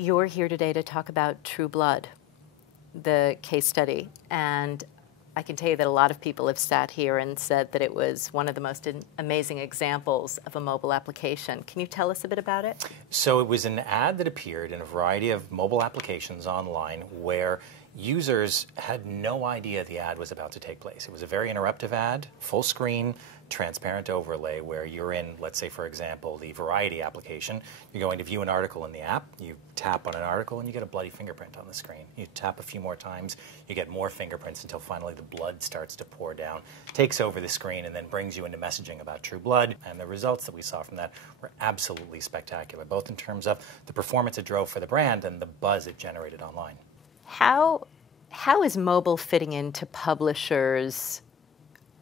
You're here today to talk about True Blood, the case study, and I can tell you that a lot of people have sat here and said that it was one of the most amazing examples of a mobile application. Can you tell us a bit about it? So it was an ad that appeared in a variety of mobile applications online where users had no idea the ad was about to take place. It was a very interactive ad, full screen, transparent overlay where you're in, let's say for example, the Variety application. You're going to view an article in the app, you tap on an article and you get a bloody fingerprint on the screen. You tap a few more times, you get more fingerprints until finally the blood starts to pour down, takes over the screen and then brings you into messaging about True Blood. And the results that we saw from that were absolutely spectacular, both in terms of the performance it drove for the brand and the buzz it generated online. How is mobile fitting into publishers'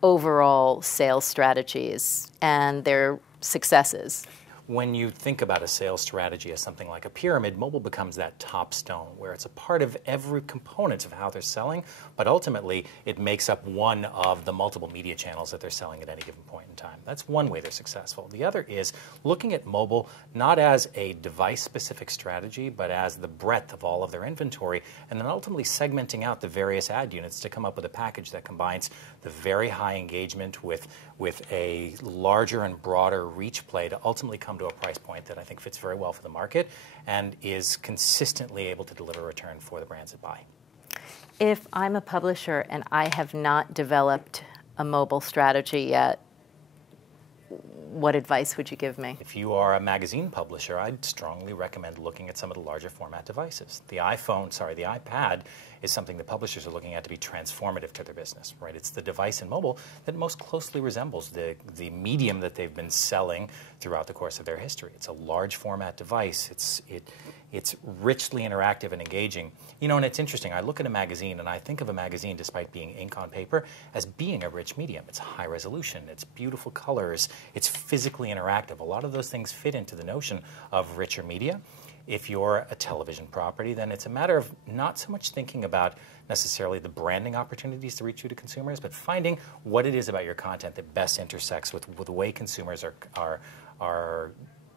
overall sales strategies and their successes? When you think about a sales strategy as something like a pyramid, mobile becomes that top stone where it's a part of every component of how they're selling, but ultimately it makes up one of the multiple media channels that they're selling at any given point in time. That's one way they're successful. The other is looking at mobile not as a device-specific strategy, but as the breadth of all of their inventory, and then ultimately segmenting out the various ad units to come up with a package that combines the very high engagement with a larger and broader reach play to ultimately come to a price point that I think fits very well for the market and is consistently able to deliver a return for the brands that buy. If I'm a publisher and I have not developed a mobile strategy yet, what advice would you give me? If you are a magazine publisher, I'd strongly recommend looking at some of the larger format devices. The iPad is something that publishers are looking at to be transformative to their business, right? It's the device in mobile that most closely resembles the medium that they've been selling throughout the course of their history. It's a large format device. It's richly interactive and engaging. You know, and it's interesting. I look at a magazine and I think of a magazine, despite being ink on paper, as being a rich medium. It's high resolution. It's beautiful colors. It's physically interactive. A lot of those things fit into the notion of richer media. If you're a television property, then it's a matter of not so much thinking about necessarily the branding opportunities to reach you to consumers, but finding what it is about your content that best intersects with the way consumers are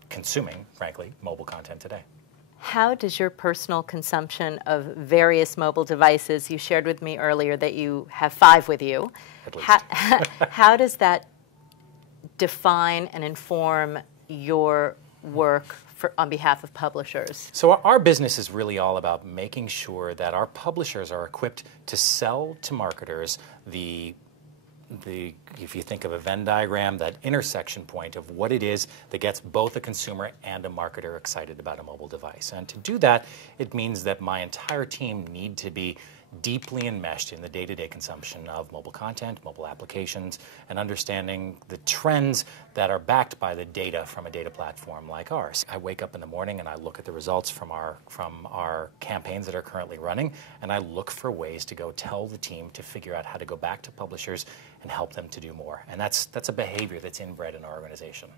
consuming, frankly, mobile content today. How does your personal consumption of various mobile devices, you shared with me earlier that you have 5 with you, At least. How does that define and inform your work on behalf of publishers? So our business is really all about making sure that our publishers are equipped to sell to marketers if you think of a Venn diagram, that intersection point of what it is that gets both a consumer and a marketer excited about a mobile device. And to do that, it means that my entire team need to be deeply enmeshed in the day-to-day consumption of mobile content, mobile applications, and understanding the trends that are backed by the data from a data platform like ours. I wake up in the morning and I look at the results from our campaigns that are currently running, and I look for ways to go tell the team to figure out how to go back to publishers and help them to do more. And that's a behavior that's inbred in our organization.